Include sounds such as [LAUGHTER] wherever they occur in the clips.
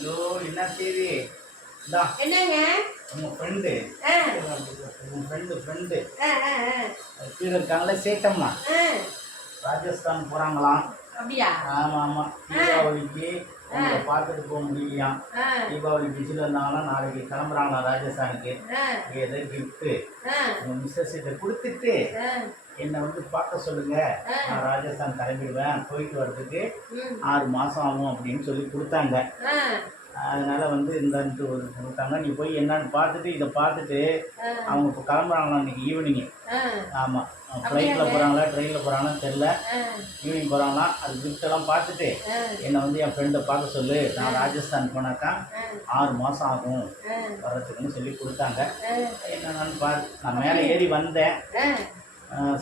என்ன செய்தி? என்னங்க? உங்க ஃப்ரெண்டு உங்க ஃப்ரெண்டு ஃப்ரெண்டு கீழே இருக்காங்களே சேட்டம்மா. ராஜஸ்தான் போறாங்களாம். அப்படியா ஆமா ஆமா தீபாவளிக்கு உங்களை பார்த்துட்டு போக முடியலையாம் ஆ, தீபாவளி பிஸியில் இருந்தாங்கன்னா நாளைக்கு கிளம்புறாங்களா ராஜஸ்தானுக்கு? ஏதோ கிஃப்ட்டு ஆ, உங்க மிஸ்ஸஸ் இதை கொடுத்துட்டு என்னை வந்து பார்க்க சொல்லுங்க. நான் ராஜஸ்தான் கிளம்பிடுவேன். போயிட்டு வர்றதுக்கு ஆறு மாதம் ஆகும் அப்படின்னு சொல்லி கொடுத்தாங்க. அதனால வந்து இந்தன்ட்டு ஒரு கொடுத்தாங்க. நீ போய் என்னன்னு பார்த்துட்டு இதை பார்த்துட்டு அவங்க இப்போ கிளம்புறாங்களா இன்னைக்கு ஈவினிங்கு ஆமாம் ஃப்ளைட்டில் போகிறாங்களா ட்ரெயினில் போகிறாங்களான்னு தெரில ஈவினிங் போகிறாங்களா அது எல்லாம் பார்த்துட்டு என்னை வந்து என் ஃப்ரெண்டை பார்க்க சொல்லு. நான் ராஜஸ்தான் போனாக்கா ஆறு மாதம் ஆகும் வர்றதுக்குன்னு சொல்லி கொடுத்தாங்க. என்னென்னு பாரு. நான் மேலே ஏறி வந்தேன்.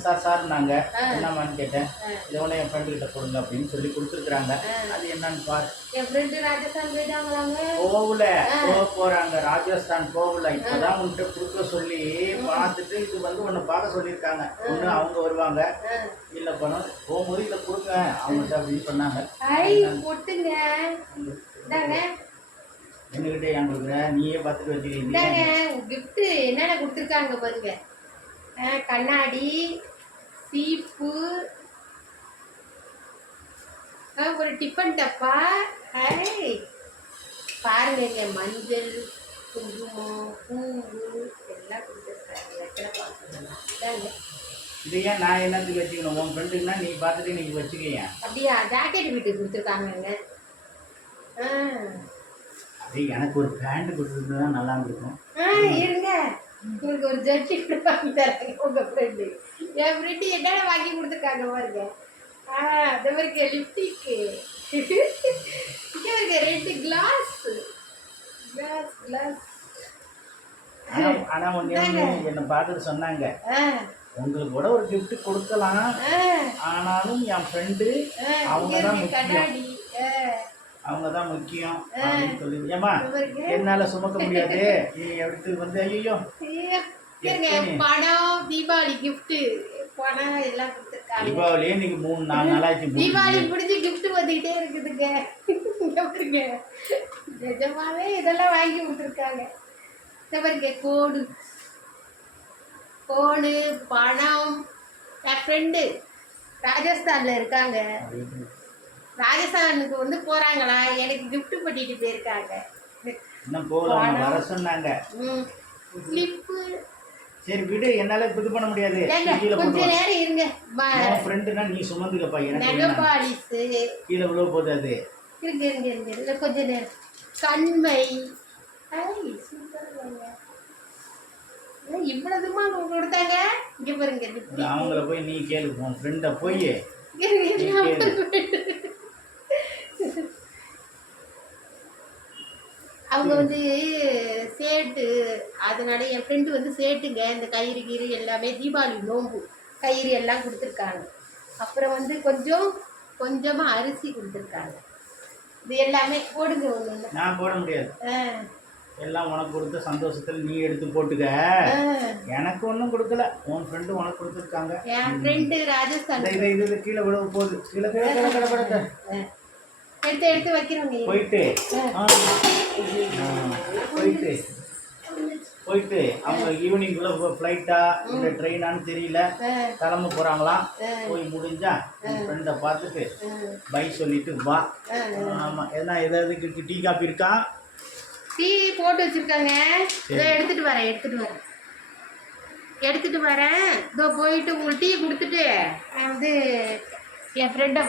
சார் சார் நாங்கள் என்னம்மான்னு கேட்டேன். இதை உடனே என் ஃப்ரெண்டு கிட்ட கொடுங்க அப்படின்னு சொல்லி கொடுத்துருக்குறாங்க. அது என்னன்னு பாரு. என் ஃப்ரெண்டு ராஜஸ்தான் போயிட்டாங்களாங்க? போகல. போக போறாங்க. ராஜஸ்தான் போகல. இப்பதான் உன்கிட்ட கொடுக்க சொல்லி பார்த்துட்டு இது வந்து உன்னை பார்க்க சொல்லியிருக்காங்க. ஒண்ணு அவங்க வருவாங்க. இல்ல பணம் போகும்போது இதை கொடுங்க. அவங்கள்ட்ட அப்படின்னு சொன்னாங்க. என்கிட்ட ஏன் கொடுக்குற? நீயே பார்த்துட்டு வச்சுக்கிறீங்க gift என்னென்ன கொடுத்துருக்காங்க பாருங்க. கண்ணாடி சீப்பு ஒரு டிஃபன் டப்பா. பாருங்க இங்க மஞ்சள் குங்குமம் பூவு எல்லாம் கொடுத்துருக்காங்க. பார்த்துக்கலாம் இதாங்க இது ஏன் நான் என்னத்துக்கு வச்சுக்கணும்? உன் ஃப்ரெண்டுக்குன்னா நீ பார்த்துட்டு நீ வச்சுக்கேன் அப்படியா? ஜாக்கெட் வீட்டுக்கு கொடுத்துருக்காங்கங்க. ஆ. அது எனக்கு ஒரு பேண்ட் கொடுத்துருந்தா நல்லா இருந்திருக்கும். ஆ இருங்க. உங்களுக்கு ஒரு ஜட்ஜி கூட வாங்கி தராங்க உங்க ஃப்ரெண்டு என் ஃப்ரெண்டு என்னென்ன வாங்கி கொடுத்துருக்காங்க பாருங்க. ஆ அது பாருங்க லிப்டிக்கு இங்கே இருக்க ரெண்டு கிளாஸ் கிளாஸ் கிளாஸ் ஆனா ஒண்ணு என்னை பார்த்துட்டு சொன்னாங்க. உங்களுக்கு கூட ஒரு gift கொடுக்கலாம். ஆனாலும் என் ஃப்ரெண்டு அவங்க தான் அவங்க தான் முக்கியம் அப்படின்னு சொல்லி. ஏமா என்னால சுமக்க முடியாது. [LAUGHS] நீ எடுத்து வந்து ஐயோ பணம் தீபாவளி gift பணம் எல்லாம் கொடுத்துருக்காங்க. தீபாவளியே மூணு நாலு நாளாச்சு தீபாவளி முடிஞ்சு gift வந்துக்கிட்டே இருக்குதுங்க. பாருங்க. நிஜமாவே இதெல்லாம் வாங்கி கொடுத்துருக்காங்க. இந்த பாருங்க கோடு. கோடு பணம். என் ஃப்ரெண்டு ராஜஸ்தானில் இருக்காங்க. ராஜஸ்தானுக்கு வந்து போகிறாங்களா எனக்கு gift பண்ணிட்டு போயிருக்காங்க. இன்னும் போகல அவங்க வர சொன்னாங்க. ஸ்லிப்பு சரி விடு என்னால இது பண்ண முடியாது. கொஞ்ச நேரம் இருங்க. ஃப்ரெண்டுனா நீ சுமந்துக்கப்பா எனக்கு கீழே விழுவ போகுது அது இருங்க இருங்க இருங்க. இல்லை கொஞ்ச நேரம். கண்மை. இவ்வளவுமா உங்களுக்கு கொடுத்தாங்க இங்க பாருங்க. அவங்கள போய் நீ கேளு உன் ஃப்ரெண்டை போய் இருங்க, இருங்க, அப்புறம் அவங்க வந்து சேட்டு அதனால என் ஃப்ரெண்டு வந்து சேட்டுங்க. இந்த கயிறு கீறு எல்லாமே தீபாவளி நோம்பு. கயிறு எல்லாம் கொடுத்துருக்காங்க. அப்புறம் வந்து கொஞ்சம் கொஞ்சமாக அரிசி கொடுத்துருக்காங்க. இது எல்லாமே போடுங்க ஒன்று நான் போட முடியாது. எல்லாம் உனக்கு கொடுத்த சந்தோஷத்துல நீ எடுத்து போட்டுக்க. எனக்கு ஒன்றும் கொடுக்கல. உன் ஃப்ரெண்டு உனக்கு கொடுத்துருக்காங்க. என் ஃப்ரெண்டு ராஜஸ்தான். இது இது கீழே விழ போகுது. கீழே கீழே ஆ. எடுத்து எடுத்து வைக்கிறோங்க. போயிட்டு. போயிட்டு போயிட்டு அவங்க ஈவினிங்குள்ள ஃப்ளைட்டா இல்லை ட்ரெயினான்னு தெரியல கிளம்ப போறாங்களாம் போய் முடிஞ்சா ஃப்ரெண்டை பார்த்துட்டு பை சொல்லிட்டு வா. ஆ. ஆமா எதனா ஏதாவது டீ காப்பி இருக்கா? டீ போட்டு வச்சிருக்காங்க. இதோ எடுத்துட்டு வரேன் எடுத்துட்டு வரேன். எடுத்துட்டு வரேன். இதோ போயிட்டு உங்களுக்கு டீ கொடுத்துட்டு வந்து என் ஃப்ரெண்டை